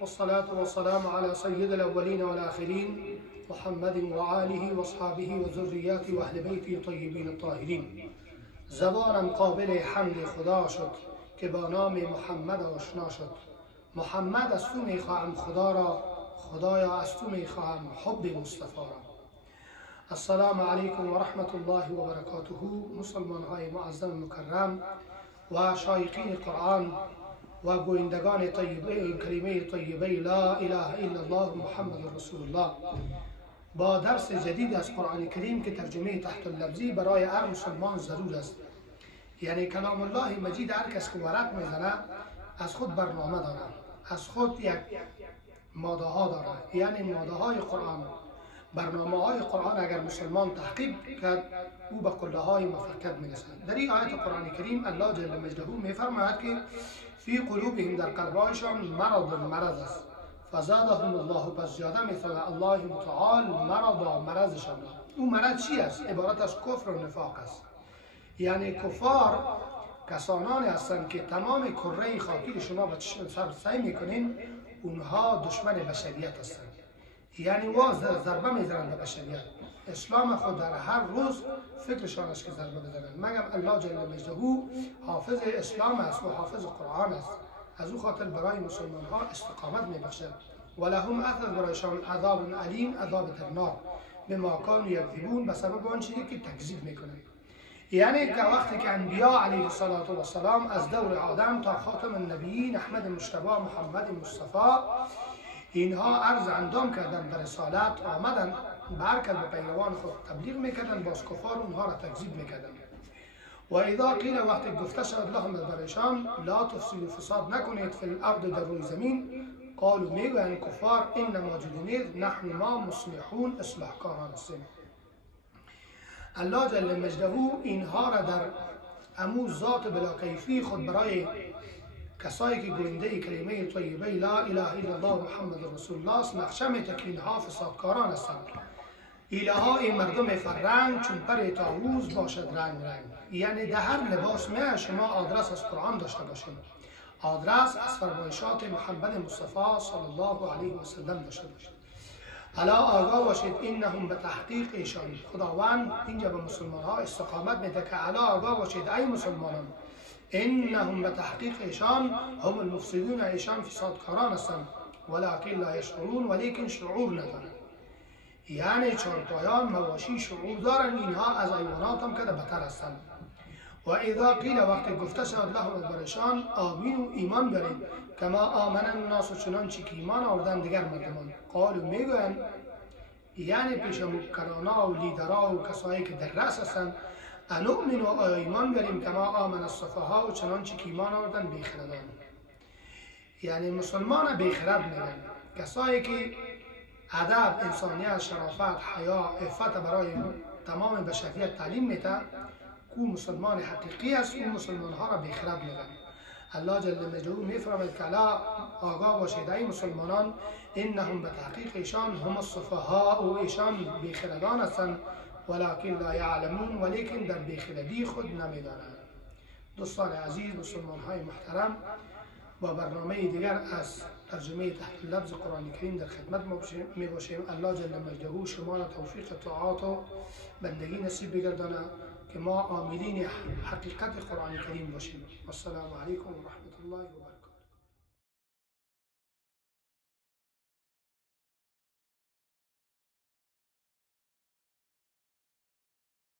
والصلاة والسلام على سيد الأولين والآخرين محمد وآله واصحابه وذرياته وأهل بيته طيبين الطاهرین. زبانم قابل حمد خدا شد که با نام محمد آشنا شد. محمد از تو میخواهم خدا را، خدایا از تو میخواهم حب مصطفی را. السلام علیکم و رحمت الله و برکاته. مسلمان های معظم مکرم و شایقین قرآن و گویندگان طیبه کلمه طیبه لا اله الا الله محمد رسول الله، با درس جدید از قرآن کریم که ترجمه تحت اللفظی برای هر مسلمان ضرور است. یعنی کلام الله مجید هر کس که ورق میزنه از خود برنامه داره، از خود یک ماده ها داره. یعنی ماده های قرآن، برنامه های قرآن اگر مسلمان تحقیق کرد او به قله های مفکر میرسد. در این آیت قرآن کریم الله جل مجده میفرماید که فی قلوبهم، در قلبایشان مرض است، فزادهم الله، پس زیاده می‌سازد الله متعال مرضشان. او مرض چی است؟ عبارت از کفر و نفاق است. یعنی کفار کسانانی هستند که تمام کره خاکی شما به سر سعی میکنین اونها دشمن بشریت هستند. یعنی واضح ضربه میزنند به بشریت. اسلام خود در هر روز فکرشان است که ضربه بزنند. مگر الله جل مجده حافظ اسلام است و حافظ قرآن است. از او خاطر برای مسلمان ها استقامت میبخشد. و لهم اثر برایشان عذاب علیم، عذاب ترناک، بما کانوا یکذبون، به سبب آن چیزی که تکذیب میکنند. یعنی که وقتی که انبیا علیه السلام از دور آدم تا خاتم النبیین احمد مجتبی محمد مصطفی اینها عرض اندام کردن به رسالت آمدن، برکت به پیروان خود تبلیغ میکردن، باز کفار اونها را تکذیب میکردن. و اذا قیل، وقتی گفته شد لهم برایشان لا تفسدوا، فساد نکنید، فی الارض، در روی زمین، قالوا، میگویند کفار، انما جدید نحن ما مصلحون، اصلاح کاران هستیم. الله جل مجده اینها را در امو ذات بلاکیفی خود برای کسایی که گوینده کلمه طیبه لا اله الا الله محمد رسول الله است نقشه می‌تکین ها فسادکاران هستند. ایله‌های مردم فرنگ چون پر طاووس باشد رنگ رنگ. یعنی در هر لباس می شما آدرس از قرآن داشته باشید، آدرس از فرمایشات محمد مصطفی صلی الله علیه و سلم داشته باشید. الا آگاه باشید انهم به تحقیق ایشان، خداوند اینجا به مسلمان ها استقامت میده که الا آگاه باشید ای مسلمانان، انهم به تحقیق ایشان هم المفسدون، ایشان فسادکاران هستند، ولکن لا یشعرون، ولیکن شعور ندارند. یعنی چارپایان مواشی شعور دارند، اینها از ایوانات هم که بتر هستند. و اذا قیل، وقتی گفته شد لهم برایشان آمینو، ایمان برید، کما آمن الناس، چنانچه که ایمان آوردن دیگر مردمان، قالوا، میگویند، یعنی پیشمکرانا و لیدرها و کسایی که در رأس هستند، انؤمن، و ایمان بریم، کما آمن السفهاء، و چنانچه که ایمان آوردن بیخردان. یعنی مسلمان بیخرد میگن کسایی که ادب، انسانیت، شرافت، حیا، عفت برای تمام بشریت تعلیم میده، کو مسلمان حقیقی است، اون مسلمان ها را بیخرد میگن. الله جل مجده میفرماید که الا آگاه باشید ای مسلمانان، انهم به تحقیق ایشان هم السفهاء، و ایشان بیخردان هستند، ولکن لا یعلمون، ولیکن در بیخردی خود نمیدانند. دوستان عزیز، مسلمان های محترم، با برنامه دیگر از ترجمه تحت لفظ قرآن کریم در خدمت می باشیم. الله جل مجده شما را توفیق طاعات و بندگی نصیب بگردانه که ما عاملین حقیقت قرآن کریم باشیم. السلام علیکم و رحمت الله و برکاته.